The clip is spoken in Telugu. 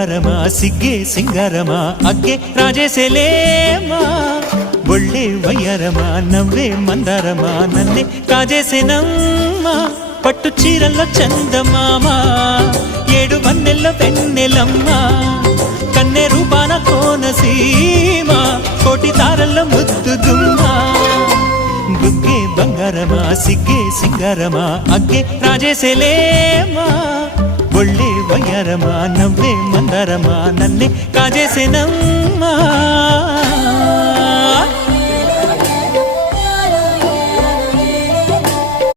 బంగారమా సిగ్గే సింగారమా అగ్గే రాజేసేలేమా ఒళ్ళే వయ్యారమా నవ్వే మందారమా నన్నే కాజేసేనమ్మా పట్టు చీరల్లో చందమామా ఏడు వన్నెల్లో వెన్నెలమ్మా కన్నె రూపాన కోనసీమ కోటి తారల్లో ముద్దుదుమ్మా బుగ్గే బంగారమా సిగ్గే సింగారమా అగ్గే రాజేసేలేమా ఒళ్ళే వయ్యారమా నవ్వే మందారమా నన్నే కాజేసేనమ్మా